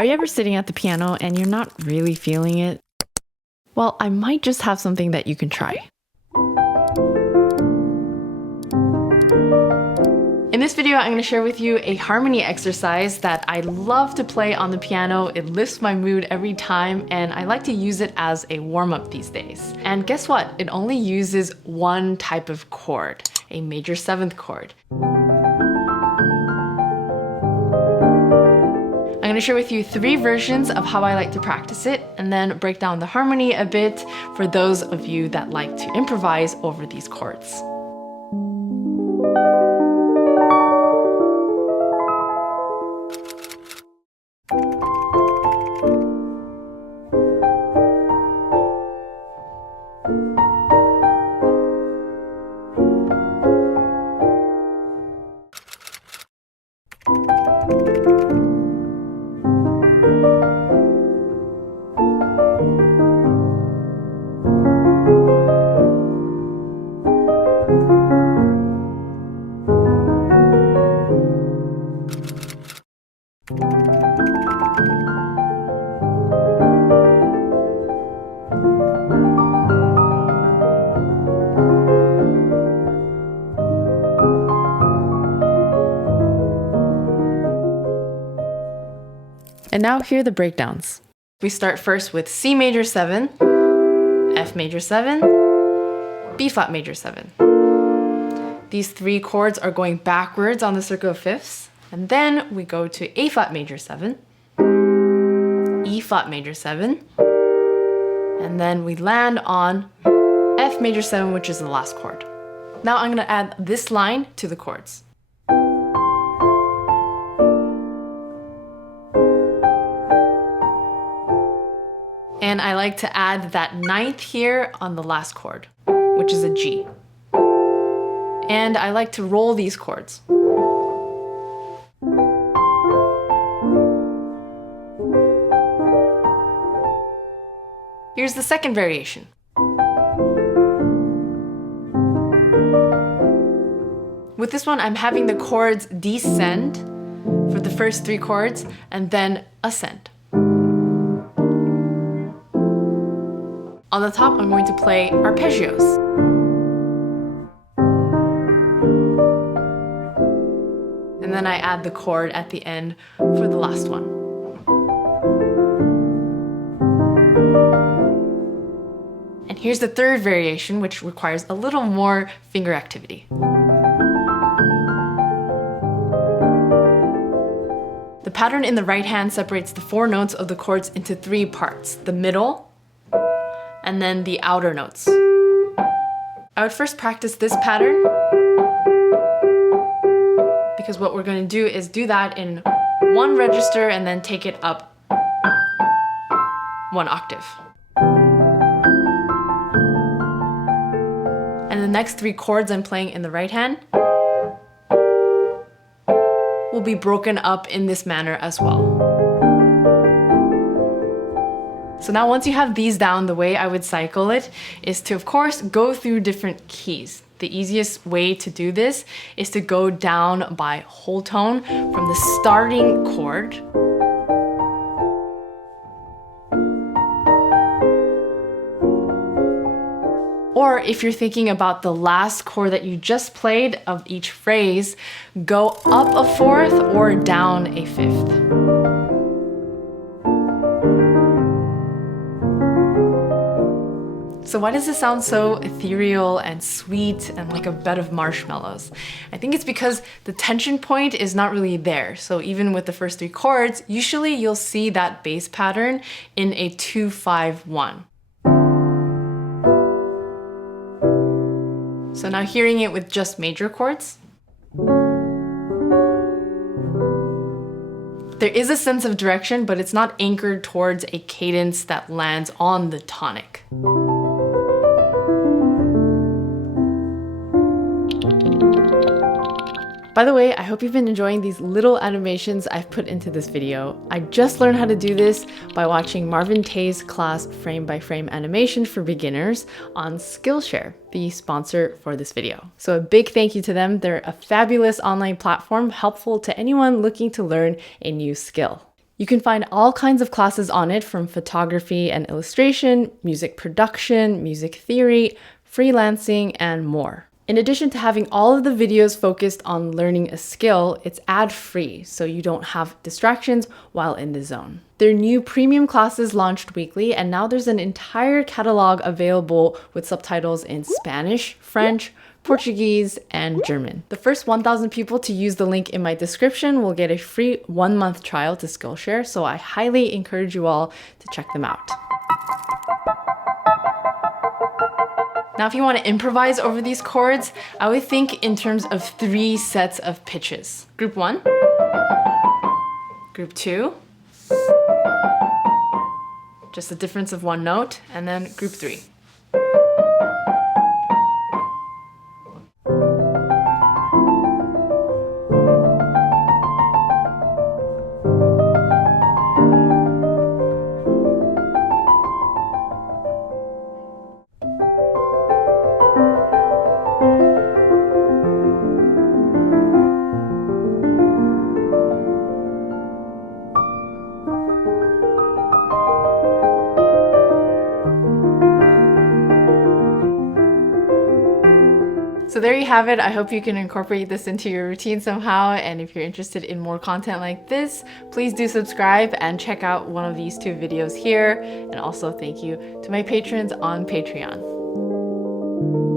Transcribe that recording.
Are you ever sitting at the piano and you're not really feeling it? Well, I might just have something that you can try. In this video, I'm going to share with you a harmony exercise that I love to play on the piano. It lifts my mood every time, and I like to use it as a warm-up these days. And guess what? It only uses one type of chord, a major 7th chord. I'm going to share with you 3 versions of how I like to practice it, and then break down the harmony a bit for those of you that like to improvise over these chords. And now here are the breakdowns. We start first with C major 7, F major 7, B flat major 7. These 3 chords are going backwards on the circle of fifths, and then we go to A flat major 7, E flat major 7, and then we land on F major 7, which is the last chord. Now I'm going to add this line to the chords. And I like to add that 9th here on the last chord, which is a G. And I like to roll these chords. Here's the second variation. With this one, I'm having the chords descend for the first 3 chords and then ascend. On the top, I'm going to play arpeggios. And then I add the chord at the end for the last one. And here's the third variation, which requires a little more finger activity. The pattern in the right hand separates the 4 notes of the chords into 3 parts: the middle, and then the outer notes. I would first practice this pattern, because what we're going to do is do that in 1 register and then take it up 1 octave. And the next 3 chords I'm playing in the right hand will be broken up in this manner as well. So now once you have these down, the way I would cycle it is to, of course, go through different keys. The easiest way to do this is to go down by whole tone from the starting chord . Or if you're thinking about the last chord that you just played of each phrase, go up a 4th or down a 5th. So why does this sound so ethereal and sweet and like a bed of marshmallows? I think it's because the tension point is not really there. So even with the first 3 chords, usually you'll see that bass pattern in a 2-5-1. So now hearing it with just major chords, there is a sense of direction, but it's not anchored towards a cadence that lands on the tonic. By the way, I hope you've been enjoying these little animations I've put into this video. I just learned how to do this by watching Marvin Tay's class Frame by Frame Animation for Beginners on Skillshare, the sponsor for this video. So a big thank you to them. They're a fabulous online platform helpful to anyone looking to learn a new skill. You can find all kinds of classes on it, from photography and illustration, music production, music theory, freelancing, and more. In addition to having all of the videos focused on learning a skill, it's ad-free, so you don't have distractions while in the zone. Their new premium classes launched weekly, and now there's an entire catalog available with subtitles in Spanish, French, Portuguese, and German. The first 1,000 people to use the link in my description will get a free 1-month trial to Skillshare, so I highly encourage you all to check them out. Now, if you want to improvise over these chords, I would think in terms of 3 sets of pitches. Group 1, Group 2, just a difference of 1 note, and then Group 3. So there you have it. I hope you can incorporate this into your routine somehow. And if you're interested in more content like this, please do subscribe and check out one of these 2 videos here. And also thank you to my patrons on Patreon.